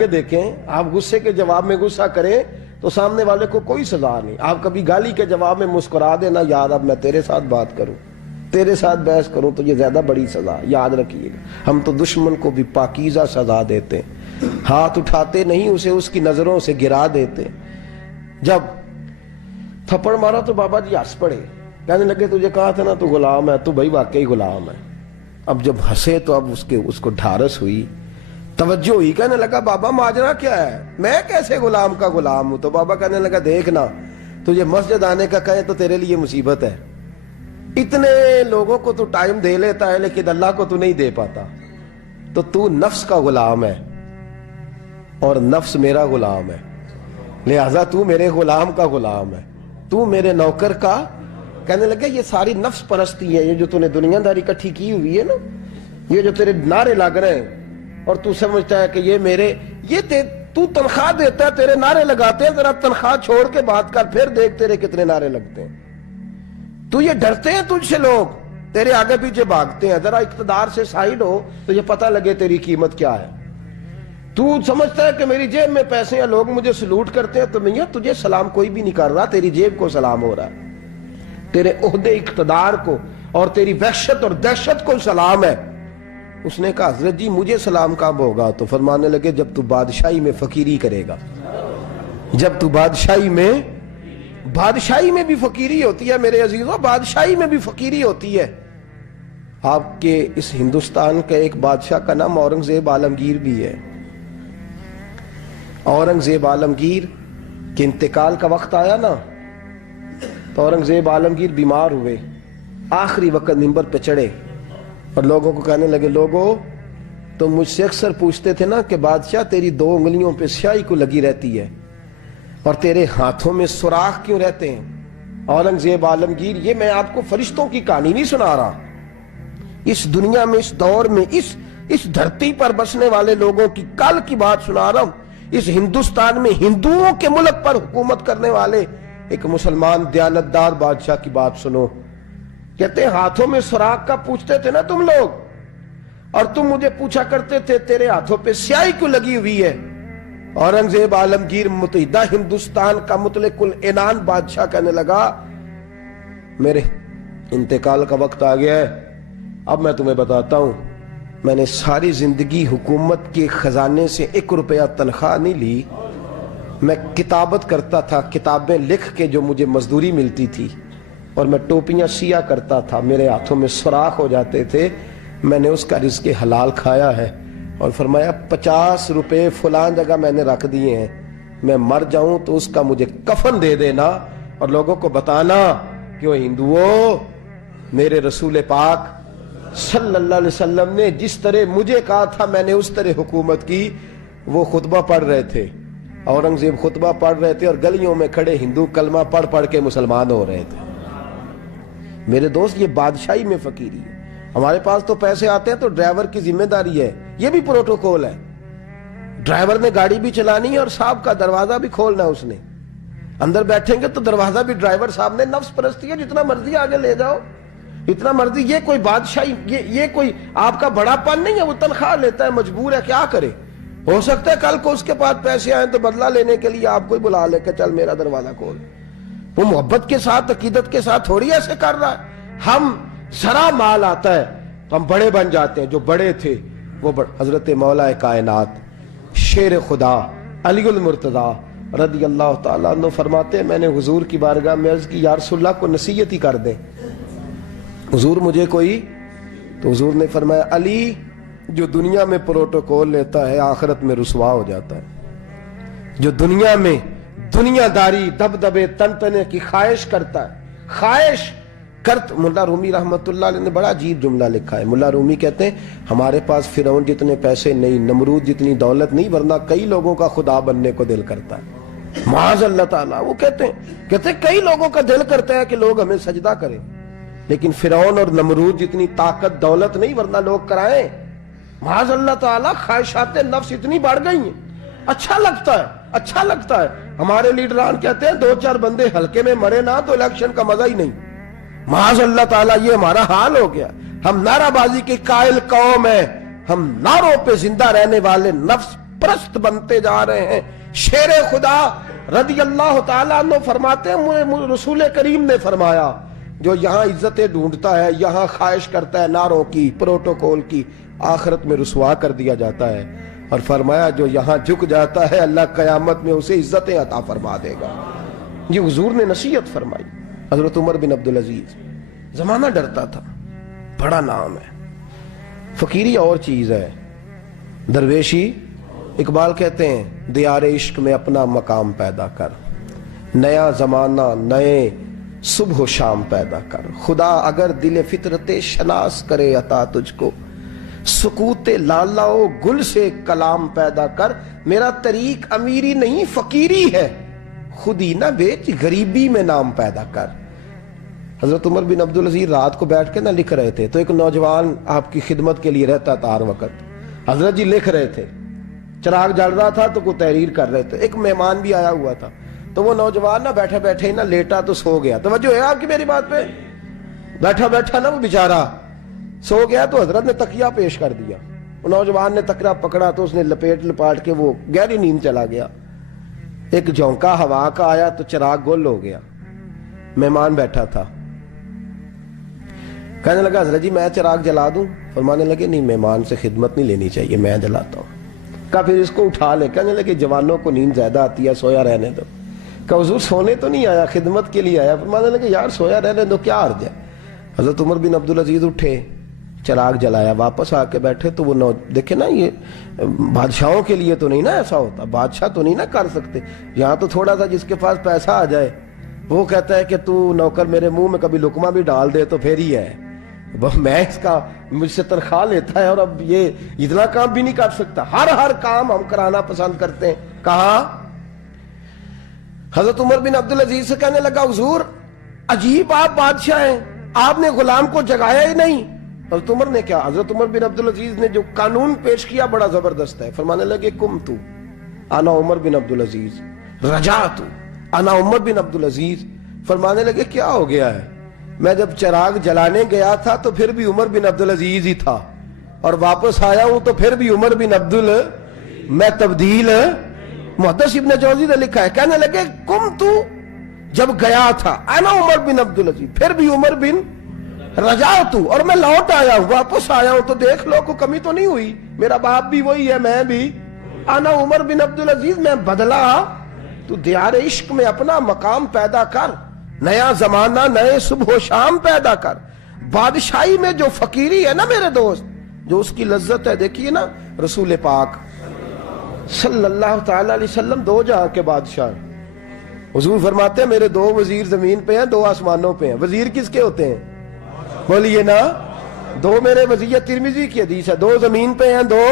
کے دیکھیں, آپ غصے کے جواب میں غصہ کریں تو سامنے والے کو کوئی سزا نہیں. آپ کبھی گالی کے جواب میں مسکرا دینا, یار اب میں تیرے ساتھ بات کروں, تیرے ساتھ بحث کروں تو یہ زیادہ بڑی سزا. یاد رکھیے گا, ہم تو دشمن کو بھی پاکیزہ سزا دیتے ہیں, ہاتھ اٹھاتے نہیں, اسے اس کی نظروں سے گرا دیتے. جب تھپڑ مارا تو بابا جی ہنس پڑے, کہنے لگے تجھے کہا تھا نا تو غلام ہے, تو بھائی واقعی غلام ہے. اب جب ہنسے تو اب اس کو ڈھارس ہوئی, توجہ ہوئی, کہنے لگا بابا ماجرا کیا ہے, میں کیسے غلام کا غلام ہوں. تو بابا کہنے لگا دیکھنا, تجھے مسجد آنے کا کہیں تو تیرے لیے مصیبت ہے. اتنے لوگوں کو تو ٹائم دے لیتا ہے لیکن اللہ کو تو نہیں دے پاتا. تو نفس کا غلام ہے اور نفس میرا غلام ہے, لہذا تو میرے غلام کا غلام ہے, تو میرے نوکر کا. کہنے لگے یہ ساری نفس پرستی ہے, یہ جو تو نے دنیا داری اکٹھی کی ہوئی ہے نا, یہ جو تیرے نعرے لگ رہے ہیں اور تو سمجھتا ہے کہ یہ میرے, تو تنخواہ دیتا ہے, تیرے نعرے لگاتے ہیں, ذرا تنخواہ چھوڑ کے بات کر, پھر دیکھ تیرے کتنے نعرے لگتے ہیں. تو یہ ڈرتے ہیں تجھ سے لوگ, تیرے آگے پیچھے بھاگتے ہیں. ذرا اقتدار سے سائیڈ ہو تو یہ پتہ لگے تیری قیمت کیا ہے. تو سمجھتا ہے کہ میری جیب میں پیسے ہیں, لوگ مجھے سلوٹ کرتے ہیں, تو میاں تجھے سلام کوئی بھی نہیں کر رہا, تیری جیب کو سلام ہو رہا ہے, تیرے عہدے اقتدار کو اور تیری وحشت اور دہشت کو سلام ہے. اس نے کہا حضرت جی مجھے سلام کب ہوگا؟ تو فرمانے لگے جب تو بادشاہی میں فقیری کرے گا. جب تو بادشاہی میں بھی فقیری ہوتی ہے میرے عزیزوں, بادشاہی میں بھی فقیری ہوتی ہے. آپ کے اس ہندوستان کا ایک بادشاہ کا نام اورنگزیب عالمگیر بھی ہے. اورنگزیب عالمگیر کے انتقال کا وقت آیا نا, تو اورنگزیب عالمگیر بیمار ہوئے, آخری وقت منبر پہ چڑھے اور لوگوں کو کہنے لگے, لوگوں تو مجھ سے اکثر پوچھتے تھے نا کہ بادشاہ تیری 2 انگلیوں پہ سیاہی کو لگی رہتی ہے اور تیرے ہاتھوں میں سوراخ کیوں رہتے ہیں. اورنگزیب عالمگیر, یہ میں آپ کو فرشتوں کی کہانی نہیں سنا رہا, اس دنیا میں, اس دور میں, اس دھرتی پر بسنے والے لوگوں کی کل کی بات سنا رہا ہوں. اس ہندوستان میں ہندوؤں کے ملک پر حکومت کرنے والے ایک مسلمان دیانتدار بادشاہ کی بات سنو. کہتے ہیں ہاتھوں میں سوراخ کا پوچھتے تھے نا تم لوگ, اور تم مجھے پوچھا کرتے تھے تیرے ہاتھوں پہ سیاہی کیوں لگی ہوئی ہے. اورنگزیب عالمگیر متحدہ ہندوستان کا مطلق العنان بادشاہ کہنے لگا, میرے انتقال کا وقت آ گیا ہے, اب میں تمہیں بتاتا ہوں, میں نے ساری زندگی حکومت کے خزانے سے 1 روپیہ تنخواہ نہیں لی. میں کتابت کرتا تھا, کتابیں لکھ کے جو مجھے مزدوری ملتی تھی, اور میں ٹوپیاں سیا کرتا تھا, میرے ہاتھوں میں سوراخ ہو جاتے تھے, میں نے اس کا رزق حلال کھایا ہے. اور فرمایا 50 روپے فلان جگہ میں نے رکھ دیے ہیں, میں مر جاؤں تو اس کا مجھے کفن دے دینا اور لوگوں کو بتانا کہ وہ ہندوؤں, میرے رسول پاک صلی اللہ علیہ وسلم نے جس طرح مجھے کہا تھا میں نے اس طرح حکومت کی. وہ خطبہ پڑھ رہے تھے, اورنگزیب خطبہ پڑھ رہے تھے, اور گلیوں میں کھڑے ہندو کلمہ پڑھ کے مسلمان ہو رہے تھے. میرے دوست, یہ بادشاہی میں فقیری ہے. ہمارے پاس تو پیسے آتے ہیں تو ڈرائیور کی ذمہ داری ہے, یہ بھی پروٹوکول ہے. ڈرائیور نے گاڑی بھی چلانی ہے اور صاحب کا دروازہ بھی کھولنا ہے. اس نے اندر بیٹھیں گے تو دروازہ بھی ڈرائیور صاحب نے. نفس پرستی ہے, جتنا مرضی آگے لے جاؤ, اتنا مرضی. یہ کوئی بادشاہی, یہ کوئی آپ کا بڑا پن نہیں ہے. وہ تنخواہ لیتا ہے, مجبور ہے, کیا کرے. ہو سکتا ہے کل کو اس کے پاس پیسے آئیں تو بدلہ لینے کے لیے آپ کو ہی بلا لے کہ چل میرا دروازہ کھول. وہ محبت کے ساتھ, عقیدت کے ساتھ تھوڑی ایسے کر رہا ہے. ہم ذرا مال آتا ہے تو ہم بڑے بن جاتے ہیں. جو بڑے تھے وہ حضرت مولا کائنات شیر خدا علی المرتضی رضی اللہ تعالیٰ عنہ فرماتے ہیں, میں نے حضور کی بارگاہ میں عرض کی, یا رسول اللہ کو نصیحت ہی کر دیں, حضور مجھے کوئی. تو حضور نے فرمایا, علی جو دنیا میں پروٹوکول لیتا ہے آخرت میں رسوا ہو جاتا ہے. جو دنیا میں دنیا داری, دبدبے, تنتنے کی خواہش کرتا ہے, خواہش کرت. ملا رومی رحمت اللہ علیہ نے بڑا عجیب جملہ لکھا ہے. ملا رومی کہتے ہیں ہمارے پاس فرعون جتنے پیسے نہیں, نمرود جتنی دولت نہیں, ورنہ کئی لوگوں کا خدا بننے کو دل کرتا ہے. معاذ اللہ تعالیٰ. وہ کہتے ہیں کئی لوگوں کا دل کرتا ہے کہ لوگ ہمیں سجدہ کریں, لیکن فرعون اور نمرود جتنی طاقت دولت نہیں, ورنہ لوگ کرائیں. معاذ اللہ تعالیٰ. خواہشات نفس اتنی بڑھ گئی ہیں. اچھا لگتا ہے. ہمارے لیڈران کہتے ہیں 2-4 بندے ہلکے میں مرے نہ تو الیکشن کا مزہ ہی نہیں. معاذ اللہ تعالیٰ, یہ ہمارا حال ہو گیا. ہم نعرہ بازی کے قائل قوم ہیں, ہم نعروں پہ زندہ رہنے والے, نفس پرست بنتے جا رہے ہیں. شیر خدا رضی اللہ تعالیٰ عنہ فرماتے ہیں رسول کریم نے فرمایا جو یہاں عزتیں ڈھونڈتا ہے, یہاں خواہش کرتا ہے نعروں کی, پروٹوکول کی, آخرت میں رسوا کر دیا جاتا ہے. اور فرمایا جو یہاں جھک جاتا ہے اللہ قیامت میں اسے عزتیں عطا فرما دے گا. یہ حضور نے نصیحت فرمائی. حضرت عمر بن عبدالعزیز, زمانہ ڈرتا تھا, بڑا نام ہے. فقیری اور چیز ہے, درویشی. اقبال کہتے ہیں دیار عشق میں اپنا مقام پیدا کر, نیا زمانہ نئے صبح و شام پیدا کر. خدا اگر دل فطرت شناس کرے عطا تجھ کو, سکوت لالا و گل سے کلام پیدا کر. میرا طریق امیری نہیں فقیری ہے, خود ہی نہ بیچ غریبی میں نام پیدا کر. حضرت عمر بن عبدالعزیز رات کو بیٹھ کے نہ لکھ رہے تھے, تو ایک نوجوان آپ کی خدمت کے لیے رہتا تھا ہر وقت. حضرت جی لکھ رہے تھے, چراغ جل رہا تھا تو کوئی تحریر کر رہے تھے. ایک مہمان بھی آیا ہوا تھا, تو وہ نوجوان نہ بیٹھے بیٹھے نہ لیٹا تو سو گیا. توجہ ہے آپ کی میری بات پہ؟ بیٹھا بیٹھا نا وہ بیچارہ سو گیا, تو حضرت نے تکیہ پیش کر دیا. وہ نوجوان نے تکیہ پکڑا تو اس نے لپاٹ کے وہ گہری نیند چلا گیا. ایک جھونکا ہوا کا آیا تو چراغ گل ہو گیا. مہمان بیٹھا تھا, کہنے لگا حضرت جی میں چراغ جلا دوں؟ فرمانے لگے نہیں, مہمان سے خدمت نہیں لینی چاہیے, میں جلاتا ہوں. کہا پھر اس کو اٹھا لے. کہنے لگے جوانوں کو نیند زیادہ آتی ہے, سویا رہنے دو. کہا حضور سونے تو نہیں آیا, خدمت کے لیے آیا. فرمانے لگے یار سویا رہنے دو, کیا عرض ہے. حضرت عمر بن عبدالعزیز اٹھے, چراغ جلایا, واپس آ کے بیٹھے تو وہ دیکھیں نا, یہ بادشاہوں کے لیے تو نہیں نا ایسا ہوتا, بادشاہ تو نہیں نا کر سکتے. یہاں تو تھوڑا سا جس کے پاس پیسہ آ جائے وہ کہتا ہے کہ تو نوکر میرے منہ میں کبھی لقمہ بھی ڈال دے تو پھر ہی ہے. میں اس کا مجھ سے تنخواہ لیتا ہے اور اب یہ اتنا کام بھی نہیں کر سکتا. ہر کام ہم کرانا پسند کرتے ہیں. کہا حضرت عمر بن عبدالعزیز سے کہنے لگا حضور عجیب آپ بادشاہ ہیں, آپ نے غلام کو جگایا ہی نہیں. حضرت عمر نے کیا, حضرت عمر بن عبدالعزیز نے جو قانون پیش کیا بڑا زبردست ہے. فرمانے لگے کم تو انا عمر بن عبدالعزیز رجعت انا عمر بن عبدالعزیز. فرمانے لگے کیا ہو گیا ہے, میں جب چراغ جلانے گیا تھا تو پھر بھی عمر بن عبدالعزیز ہی تھا, اور واپس آیا ہوں تو پھر بھی عمر بن میں تبدیل. محدث ابن جوزی نے لکھا ہے, کہنے لگے کم تو جب گیا تھا انا عمر بن عبدالعزیز, پھر بھی عمر بن رجعت, اور میں لوٹ آیا ہوں, واپس آیا ہوں, تو دیکھ لو کوئی کمی تو نہیں ہوئی. میرا باپ بھی وہی ہے, میں بھی انا عمر بن عبدالعزیز, میں بدلا. تو دیار عشق میں اپنا مقام پیدا کر, نیا زمانہ نئے صبح و شام پیدا کر. بادشاہی میں جو فقیری ہے نا میرے دوست, جو اس کی لذت ہے, دیکھیے نا رسول پاک صلی اللہ تعالی علیہ وسلم دو جہاں کے بادشاہ. حضور فرماتے ہیں میرے دو وزیر زمین پہ ہیں, دو آسمانوں پہ ہیں. وزیر کس کے ہوتے ہیں بولیے نا, دو میرے وزیر. ترمذی کی حدیث ہے, دو زمین پہ ہیں, دو.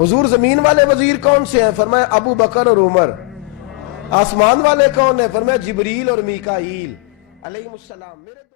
حضور زمین والے وزیر کون سے ہیں؟ فرمایا ابو بکر اور عمر. آسمان والے کون ہیں؟ فرمایا جبریل اور میکائیل علیہ السلام.